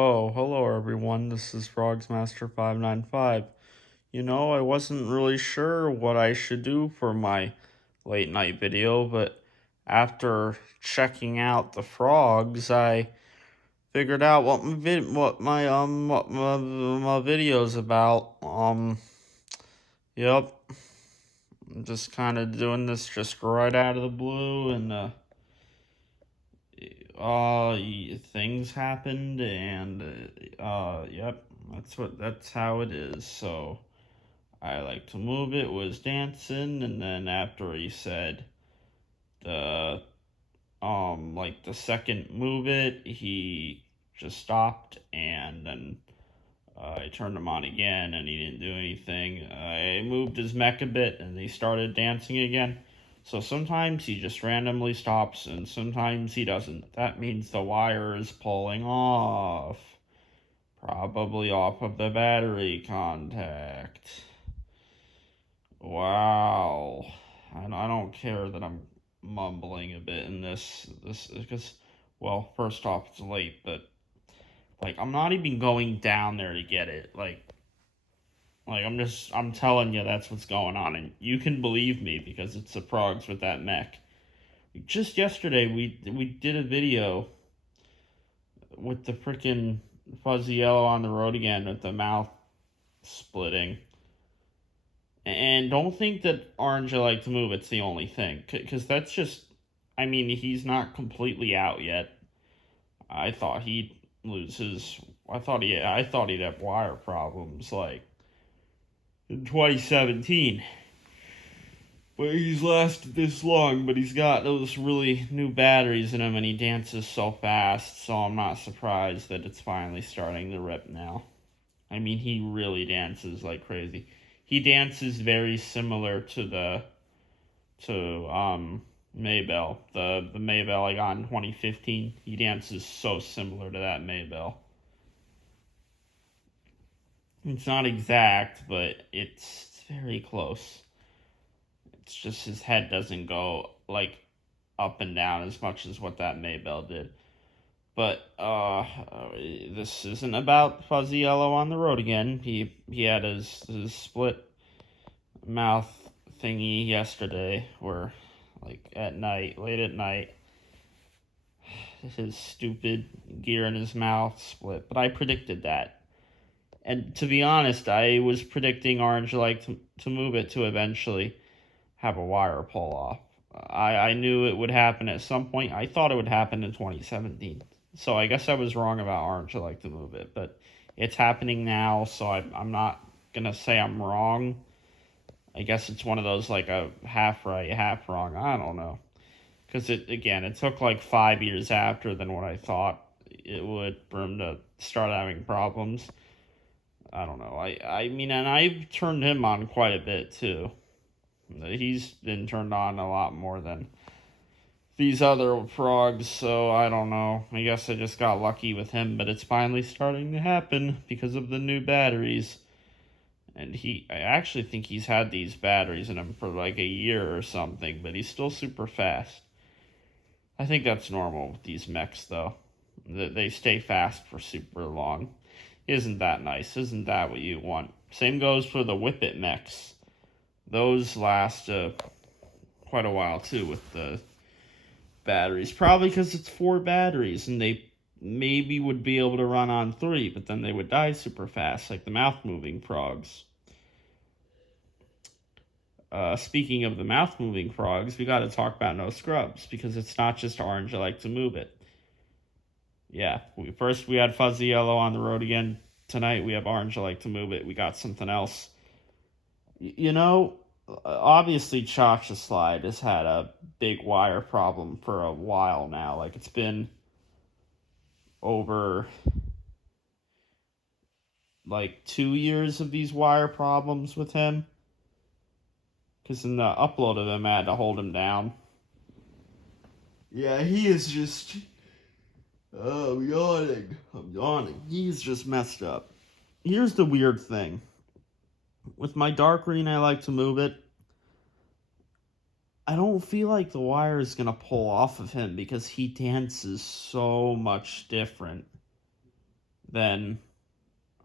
Oh, hello everyone. This is Frogsmaster595. I wasn't really sure what I should do for my late night video, but after checking out the frogs, I figured out what my video's about. Yep. I'm just kind of doing this just right out of the blue, and things happened, and yep, that's how it is. So I Like to Move It was dancing, and then after he said the like the second Move It, he just stopped, and then I turned him on again, and he didn't do anything. I moved his mech a bit, and he started dancing again. So sometimes he just randomly stops, and sometimes he doesn't. That means the wire is pulling off. Probably off of the battery contact. Wow. I don't care that I'm mumbling a bit in this because, well, first off, it's late, but like I'm not even going down there to get it. Like I'm telling you that's what's going on, and you can believe me because it's the frogs with that mech. Just yesterday we did a video with the freaking Fuzzy Yellow on the road again with the mouth splitting. And don't think that Orange I Like to Move it's the only thing, because that's just, I mean, he's not completely out yet. I thought he'd lose his. I thought he'd have wire problems like in 2017. But he's lasted this long, but he's got those really new batteries in him, and he dances so fast, so I'm not surprised that it's finally starting to rip now. I mean, he really dances like crazy. He dances very similar to Maybell. The Maybell I got in 2015. He dances so similar to that Maybell. It's not exact, but it's very close. It's just his head doesn't go like up and down as much as what that Maybell did. But this isn't about Fuzzy Yellow on the road again. He had his split mouth thingy yesterday, where like at night, late at night, his stupid gear in his mouth split. But I predicted that. And to be honest, I was predicting Orange like to move it to eventually have a wire pull off. I knew it would happen at some point. I thought it would happen in 2017. So I guess I was wrong about Orange I Like to Move It. But it's happening now, so I'm not going to say I'm wrong. I guess it's one of those like a half right, half wrong. I don't know. Because it took like 5 years after than what I thought it would for him to start having problems. I don't know. I mean, and I've turned him on quite a bit too. He's been turned on a lot more than these other frogs, so I don't know. I guess I just got lucky with him, but it's finally starting to happen because of the new batteries. And I actually think he's had these batteries in him for like a year or something, but he's still super fast. I think that's normal with these mechs, though. They stay fast for super long. Isn't that nice? Isn't that what you want? Same goes for the Whippet mechs. Those last quite a while too with the batteries. Probably because it's 4 batteries and they maybe would be able to run on 3, but then they would die super fast, like the mouth moving frogs. Speaking of the mouth moving frogs, we got to talk about No Scrubs because it's not just Orange I Like to Move It. Yeah, first we had Fuzzy Yellow on the road again. Tonight we have Orange I Like to Move It. We got something else. Obviously Chacha Slide has had a big wire problem for a while now. Like it's been over like 2 years of these wire problems with him. Because in the upload of him, I had to hold him down. Yeah, he is just. Oh, I'm yawning. I'm yawning. He's just messed up. Here's the weird thing. With my dark green, I like to move it. I don't feel like the wire is going to pull off of him because he dances so much different. than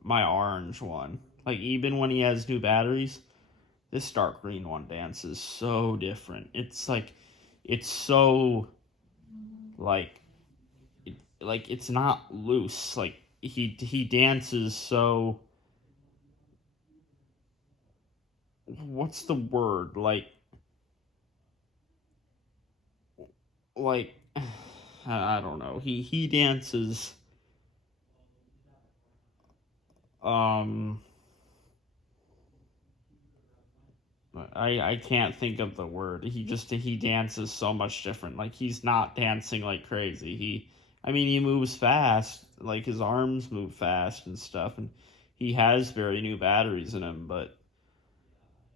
my orange one. Like, even when he has new batteries, this dark green one dances so different. It's like, it's so, like, it's not loose. Like, he dances so, what's the word? Like, I don't know. He dances, um, I can't think of the word. He dances so much different. Like, he's not dancing like crazy. I mean, he moves fast. Like, his arms move fast and stuff, and he has very new batteries in him. But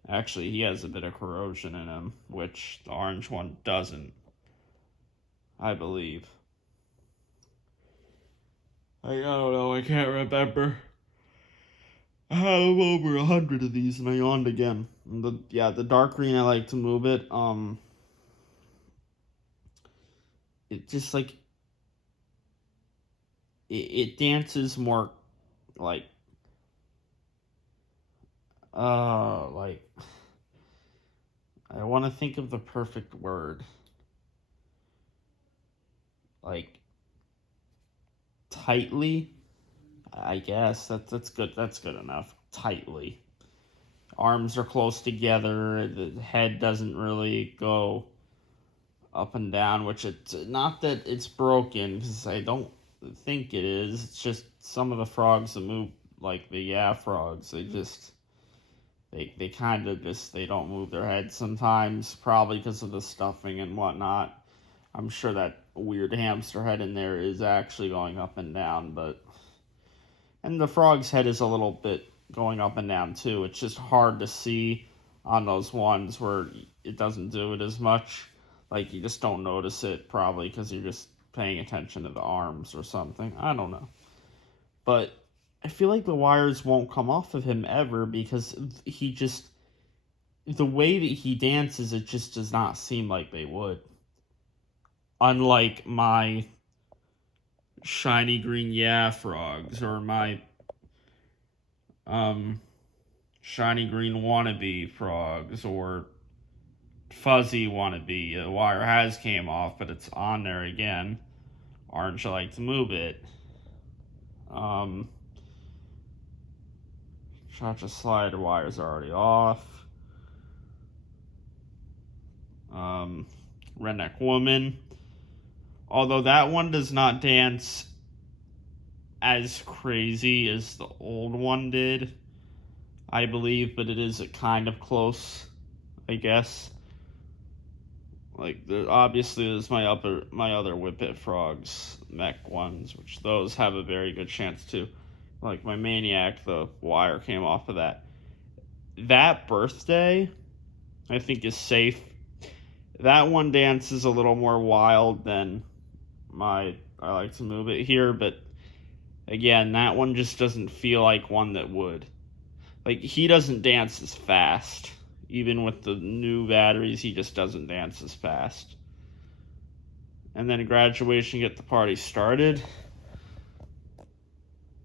actually, he has a bit of corrosion in him, which the orange one doesn't, I believe. I don't know. I can't remember. I have over 100 of these, and I yawned again. The dark green, I like to move it. It just like it dances more like like I want to think of the perfect word. Like, tightly, I guess that's good. That's good enough. Tightly. Arms are close together. The head doesn't really go up and down, which it's not that it's broken, because I don't think it is. It's just some of the frogs that move, like the frogs, they kind of just, they don't move their heads sometimes, probably because of the stuffing and whatnot. I'm sure that weird hamster head in there is actually going up and down, but and the frog's head is a little bit going up and down too. It's just hard to see on those ones where it doesn't do it as much. Like, you just don't notice it, probably because you're just paying attention to the arms or something. I don't know. But I feel like the wires won't come off of him ever, because he just, the way that he dances, it just does not seem like they would. Unlike my shiny green frogs, or my um shiny green wannabe frogs, or fuzzy wannabe. The wire has came off, but it's on there again. Orange, I like to move it. Cha-cha slider wire's already off. Redneck woman. Although that one does not dance as crazy as the old one did, I believe, but it is a kind of close, I guess. Like, obviously there's my other Whippet frogs mech ones, which those have a very good chance too. Like my maniac, the wire came off of that. That birthday, I think, is safe. That one dances a little more wild than my I like to move it here, but again, that one just doesn't feel like one that would. Like, he doesn't dance as fast. Even with the new batteries, he just doesn't dance as fast. And then graduation, get the party started.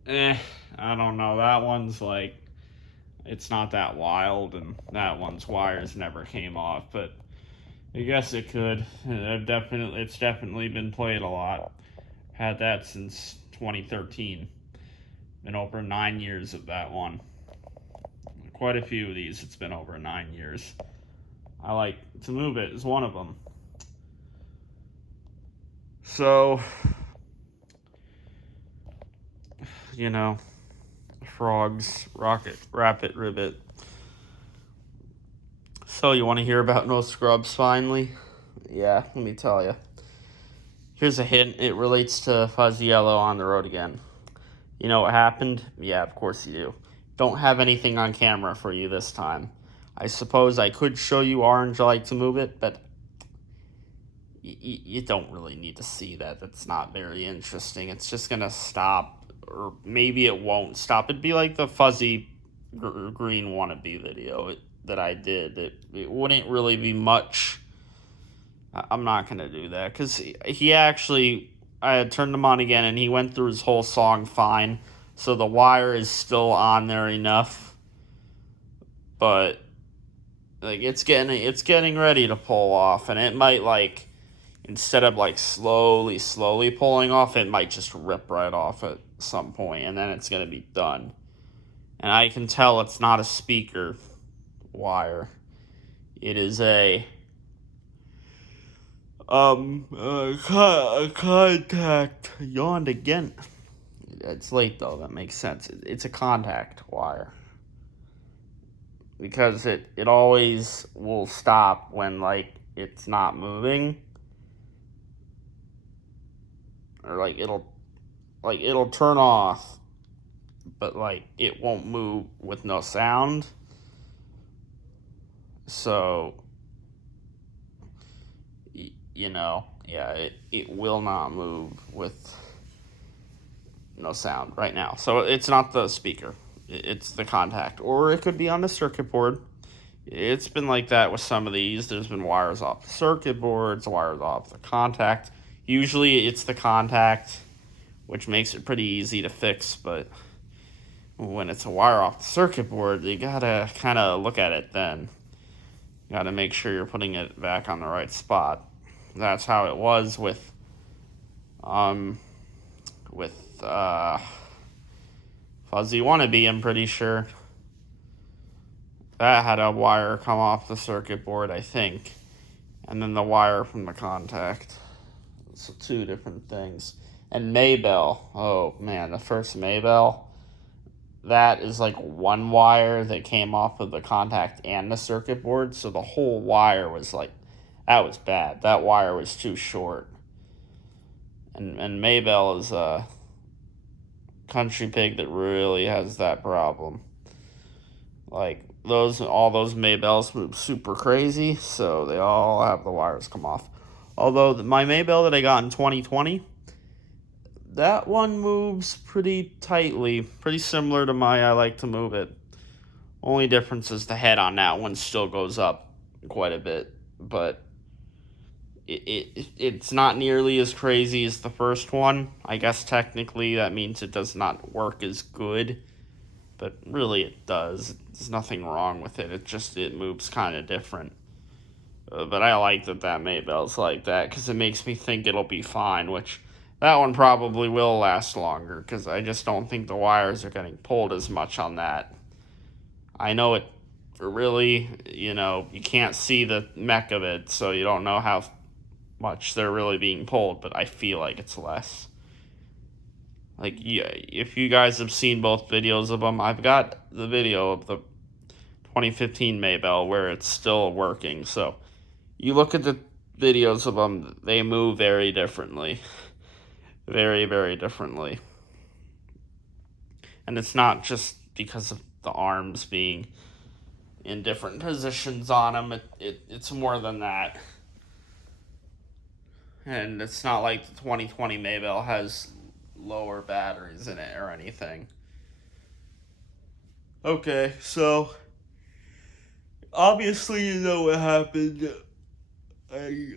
I don't know. That one's like, it's not that wild, and that one's wires never came off, but I guess it could. It's definitely been played a lot. Had that since 2013. Been over 9 years of that one. Quite a few of these, it's been over 9 years. I like to move it is one of them. So, frogs, rocket, rapid ribbit. So, you want to hear about No Scrubs finally? Yeah, let me tell you. Here's a hint. It relates to Fuzzy Yellow on the road again. You know what happened? Yeah, of course you do. Don't have anything on camera for you this time. I suppose I could show you Orange, I like to move it, but you don't really need to see that. That's not very interesting. It's just going to stop, or maybe it won't stop. It'd be like the fuzzy green wannabe video that I did. It wouldn't really be much. I'm not going to do that, because he actually, I had turned him on again, and he went through his whole song fine. So the wire is still on there enough, but like it's getting ready to pull off, and it might like instead of like slowly pulling off, it might just rip right off at some point, and then it's gonna be done. And I can tell it's not a speaker wire. It is a contact. Yawned again. It's late though. That makes sense. It's a contact wire because it always will stop when like it's not moving, or like it'll turn off, but like it won't move with no sound. So yeah, it will not move with no sound right now. So it's not the speaker, it's the contact, or it could be on the circuit board. It's been like that with some of these. There's been wires off the circuit boards, wires off the contact. Usually it's the contact, which makes it pretty easy to fix, but when it's a wire off the circuit board, you gotta kind of look at it then. You gotta make sure you're putting it back on the right spot. That's how it was with Fuzzy Wannabe, I'm pretty sure. That had a wire come off the circuit board, I think. And then the wire from the contact. So two different things. And Maybell. Oh man, the first Maybell. That is like one wire that came off of the contact and the circuit board. So the whole wire was like, that was bad. That wire was too short. And Maybell is a country pig that really has that problem. Like all those Maybells move super crazy, so they all have the wires come off. Although my Maybell that I got in 2020, that one moves pretty tightly, pretty similar to my I like to move it. Only difference is the head on that one still goes up quite a bit, but it's not nearly as crazy as the first one. I guess technically that means it does not work as good, but really it does. There's nothing wrong with it. It moves kind of different. But I like that Maybell's like that because it makes me think it'll be fine, which that one probably will last longer because I just don't think the wires are getting pulled as much on that. I know it really, you can't see the mech of it, so you don't know how much they're really being pulled, but I feel like it's less. Like, yeah, if you guys have seen both videos of them, I've got the video of the 2015 Maybell where it's still working. So you look at the videos of them, they move very differently. Very, very differently. And it's not just because of the arms being in different positions on them. It's more than that. And it's not like the 2020 Maybell has lower batteries in it or anything. Okay, so obviously you know what happened. I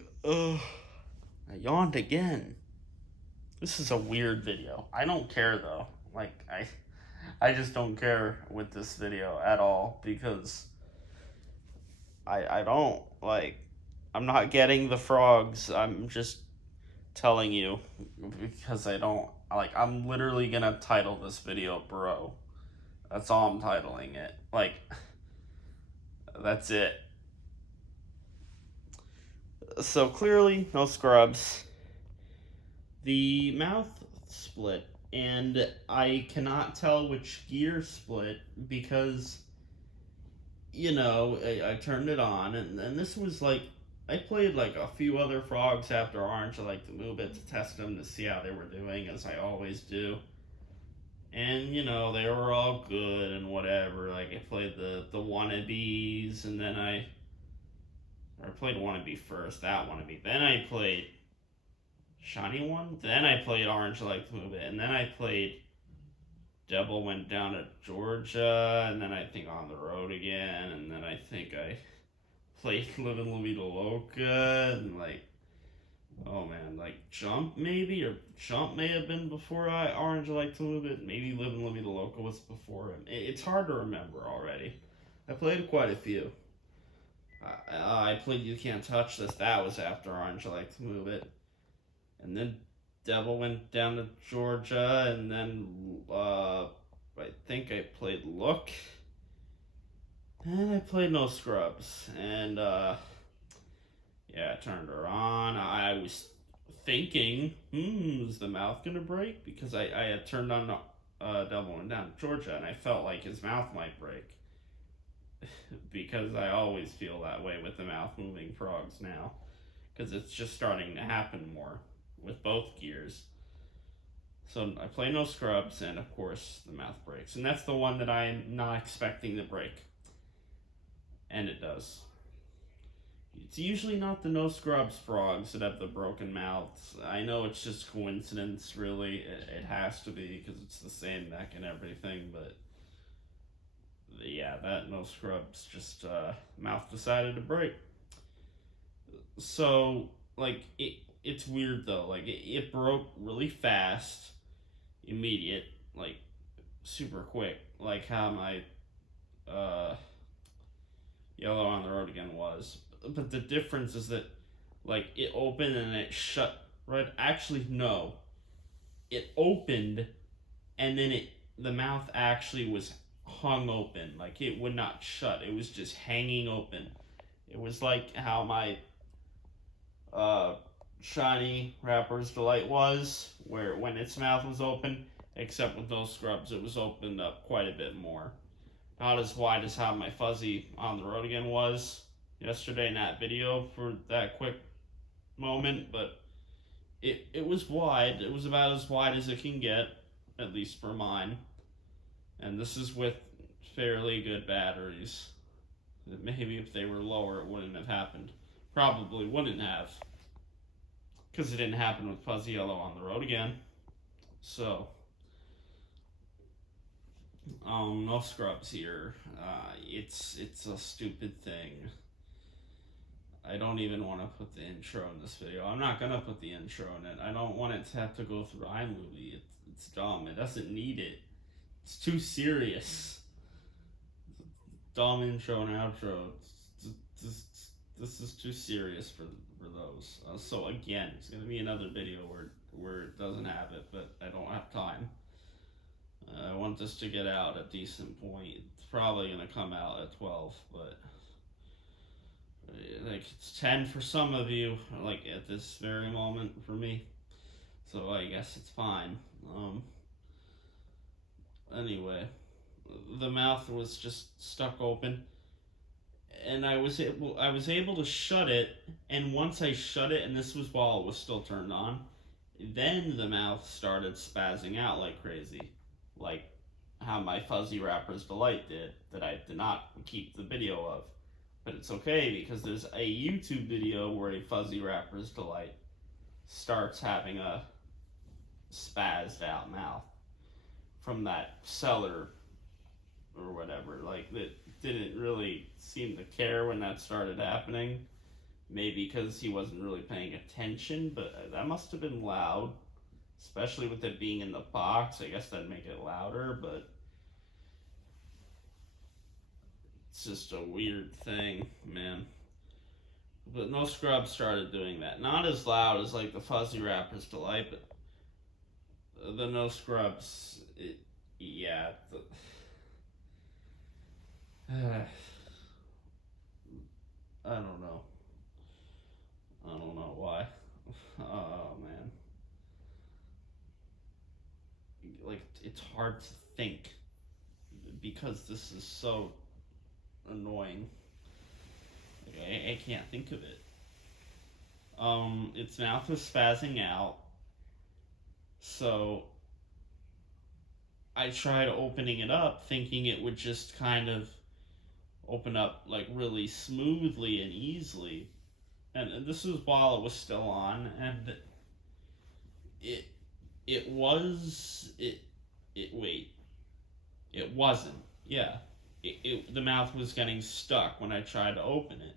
yawned again. This is a weird video. I don't care though. Like I just don't care with this video at all because I don't like I'm not getting the frogs. I'm just telling you because I don't like I'm literally gonna title this video bro. That's all I'm titling it. Like that's it. So clearly no scrubs. The mouth split and I cannot tell which gear split because I turned it on and this was like I played like a few other frogs after Orange. I like to move it to test them to see how they were doing, as I always do. And they were all good and whatever. Like I played the wannabes, and then I played wannabe first. That wannabe. Then I played shiny one. Then I played Orange. I like to move it, and then I played Devil went down to Georgia, and then I think On the Road again, and then I think I played Living La Vida Loca, and like Oh man, like Jump maybe, or Jump may have been before Orange I Like to Move It. Maybe Live and Let Me the Local was before him. It's hard to remember already. I played quite a few. I played You Can't Touch This. That was after Orange I Like to Move It. And then Devil went down to Georgia, and then I think I played Look, and I played No Scrubs, and yeah, I turned her on. I was thinking, is the mouth gonna break? Because I had turned on Devil went down to Georgia, and I felt like his mouth might break. Because I always feel that way with the mouth moving frogs now, because it's just starting to happen more with both gears. So I play No Scrubs, and of course the mouth breaks, and that's the one that I'm not expecting to break, and it does. It's usually not the No Scrubs frogs that have the broken mouths. I know it's just coincidence, really. It has to be because it's the same neck and everything, but yeah, that No Scrubs just mouth decided to break. So like it's weird though. Like it broke really fast, immediate, like super quick, like how my uh, Yellow on the Road Again was. But the difference is that like it opened and it shut. Right? Actually, no. It opened and then the mouth actually was hung open. Like it would not shut. It was just hanging open. It was like how my uh, shiny Rapper's Delight was, where when its mouth was open, except with those scrubs, it was opened up quite a bit more. Not as wide as how my Fuzzy on the Road Again was yesterday in that video for that quick moment, but it was wide. It was about as wide as it can get, at least for mine. And this is with fairly good batteries. Maybe if they were lower, it wouldn't have happened. Probably wouldn't have. Because it didn't happen with Fuzzy Yellow on the Road Again. So, no scrubs here. It's a stupid thing. I don't even want to put the intro in this video. I'm not gonna put the intro in it. I don't want it to have to go through iMovie. It's dumb. It doesn't need it. It's too serious. Dumb intro and outro. This is too serious for those. So again, it's gonna be another video where it doesn't have it, but I don't have time. I want this to get out at a decent point. It's probably gonna come out at 12, but like it's 10 for some of you, like at this very moment for me. So I guess it's fine. Anyway, the mouth was just stuck open, and I was able to shut it. And once I shut it, and this was while it was still turned on, then the mouth started spazzing out like crazy, like how my Fuzzy Rapper's Delight did, that I did not keep the video of. But it's okay because there's a YouTube video where a Fuzzy Rapper's Delight starts having a spazzed out mouth from that seller or whatever. Like, that didn't really seem to care when that started happening. Maybe because he wasn't really paying attention, but that must have been loud. Especially with it being in the box. I guess that'd make it louder, but it's just a weird thing, man. But No Scrubs started doing that. Not as loud as like the Fuzzy Rapper's Delight, but the No Scrubs, yeah. I don't know. I don't know why. Oh man. Like it's hard to think because this is so annoying. Like, I can't think of it. Its mouth was spazzing out, so I tried opening it up, thinking it would just kind of open up like really smoothly and easily. And this was while it was still on, and it it was it wait, it wasn't. Yeah, the mouth was getting stuck when I tried to open it.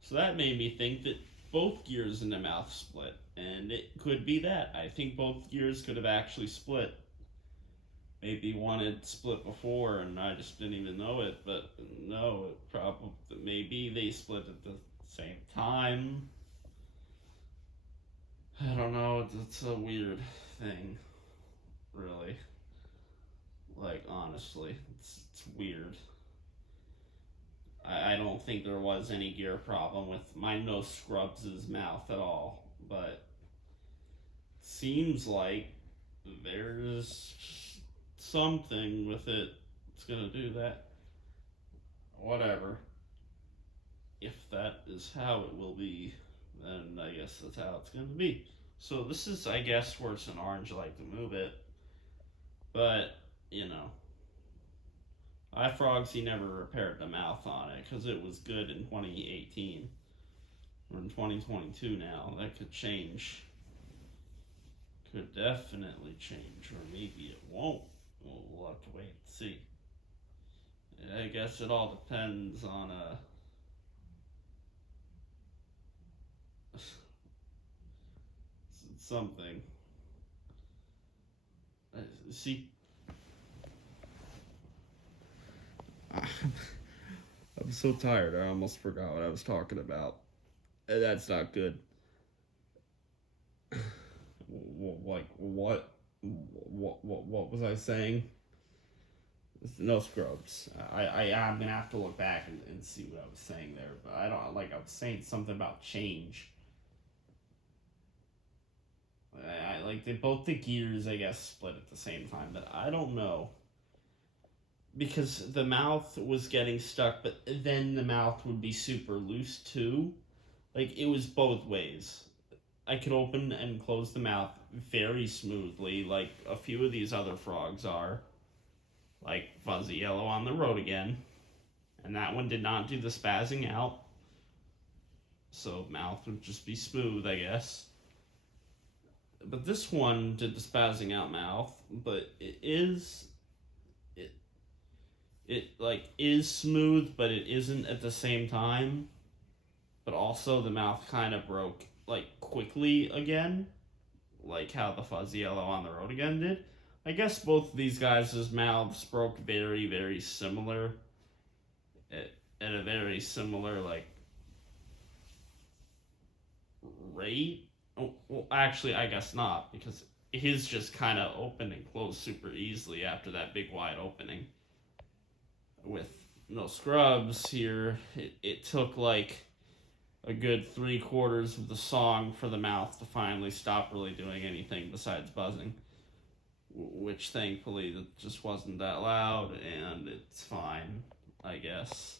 So that made me think that both gears in the mouth split, and it could be that. I think both gears could have actually split. Maybe one had split before and I just didn't even know it, but no, it probably maybe they split at the same time. I don't know. It's a weird thing, really. Like honestly, it's weird. I don't think there was any gear problem with my No Scrubs' mouth at all, but seems like there's something with it. It's gonna do that. Whatever. If that is how it will be, then I guess that's how it's gonna be. So this is, I guess, where it's an orange. I like to move it, but you know, iFrogsy never repaired the mouth on it because it was good in 2018. We're in 2022 now. That could change. Could definitely change, or maybe it won't. We'll have to wait and see. I guess it all depends on something. See, I'm so tired. I almost forgot what I was talking about. That's not good. Like what? What was I saying? No Scrubs. I'm gonna have to look back and see what I was saying there, but I don't like. I was saying something about change. I like they both the gears, I guess, split at the same time, but I don't know because the mouth was getting stuck, but then the mouth would be super loose too. Like it was both ways. I could open and close the mouth very smoothly, like a few of these other frogs are, like Fuzzy Yellow on the Road Again, and that one did not do the spazzing out, so mouth would just be smooth, I guess. But this one did the spazzing out mouth, but it like is smooth, but it isn't at the same time. But also the mouth kind of broke like quickly again, like how the Fuzzy Yellow on the Road Again did. I guess both of these guys' mouths broke very, very similar at a very similar like rate. Oh, well, actually, I guess not because his just kind of opened and closed super easily after that big wide opening. With No Scrubs here, it took like a good 3/4 of the song for the mouth to finally stop really doing anything besides buzzing, which thankfully it just wasn't that loud and it's fine, I guess.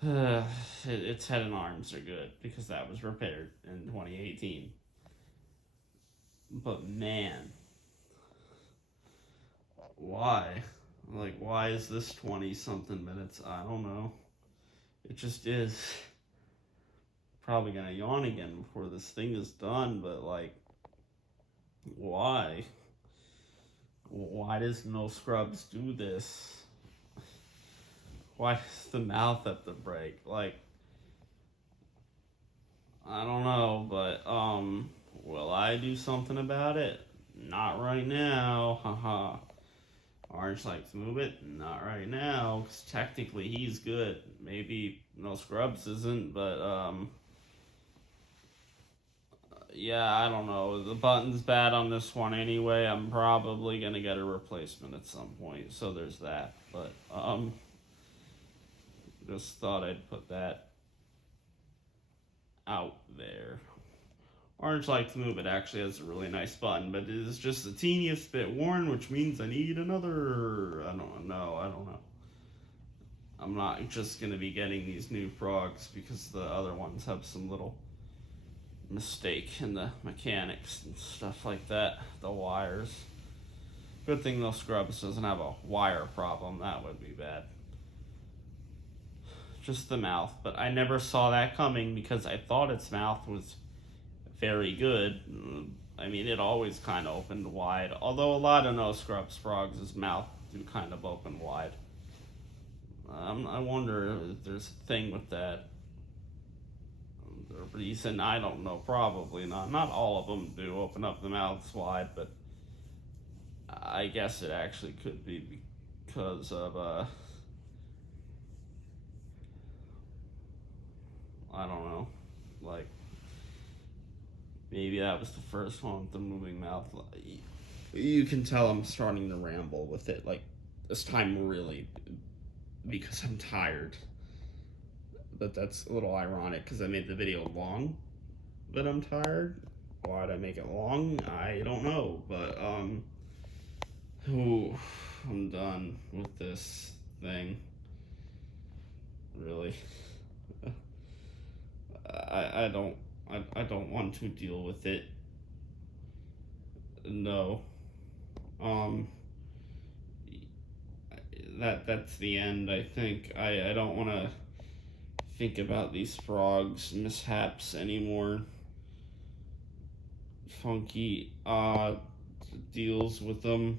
Its head and arms are good because that was repaired in 2018. But man, why? Like, why is this 20 something minutes? I don't know. It just is. Probably gonna yawn again before this thing is done, but like, why? Why does No Scrubs do this? Why does the mouth have to break? Like, I don't know, but will I do something about it? Not right now, haha. Orange likes to move it, not right now, because technically he's good. Maybe No Scrubs isn't, but yeah, I don't know. The button's bad on this one anyway. I'm probably gonna get a replacement at some point, so there's that. But just thought I'd put that out there. Orange Like to Move It actually has a really nice button, but it is just the teeniest bit worn, which means I need another. I don't know. I'm not just gonna be getting these new frogs because the other ones have some little mistake in the mechanics and stuff like that. The wires. Good thing No Scrubs doesn't have a wire problem. That would be bad. Just the mouth, but I never saw that coming because I thought its mouth was very good. I mean, it always kind of opened wide, although a lot of No Scrubs frogs' mouth do kind of open wide. I wonder if there's a thing with that. reason. I don't know, probably not. Not all of them do open up the mouths wide, but I guess it actually could be because of, I don't know, like, maybe that was the first one with the moving mouth. You can tell I'm starting to ramble with it, like, this time really, because I'm tired. But that's a little ironic because I made the video long, but I'm tired. Why'd I make it long? I don't know, but, ooh, I'm done with this thing. Really. I don't want to deal with it. No. Um that's the end, I think. I don't wanna think about these frogs mishaps anymore. Funky deals with them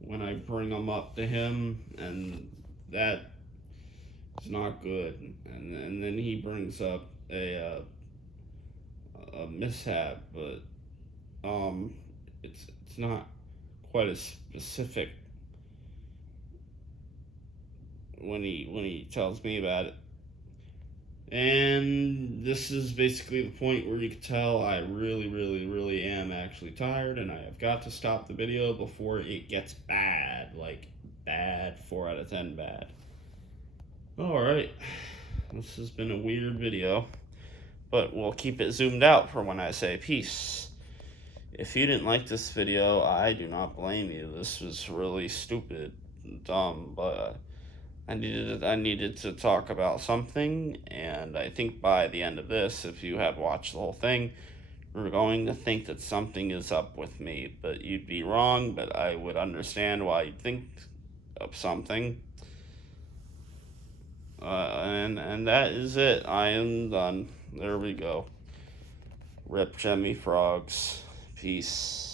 when I bring them up to him, and that is not good. And then he brings up a mishap, but it's not quite as specific when he tells me about it. And this is basically the point where you can tell I really am actually tired, and I have got to stop the video before it gets bad, like bad, 4 out of 10 bad. Alright, this has been a weird video, but we'll keep it zoomed out for when I say peace. If you didn't like this video, I do not blame you. This was really stupid, dumb, but I needed to talk about something, and I think by the end of this, if you have watched the whole thing, you're going to think that something is up with me, but you'd be wrong, but I would understand why you'd think of something. And that is it. I am done. There we go. Rip Jemmy Frogs. Peace.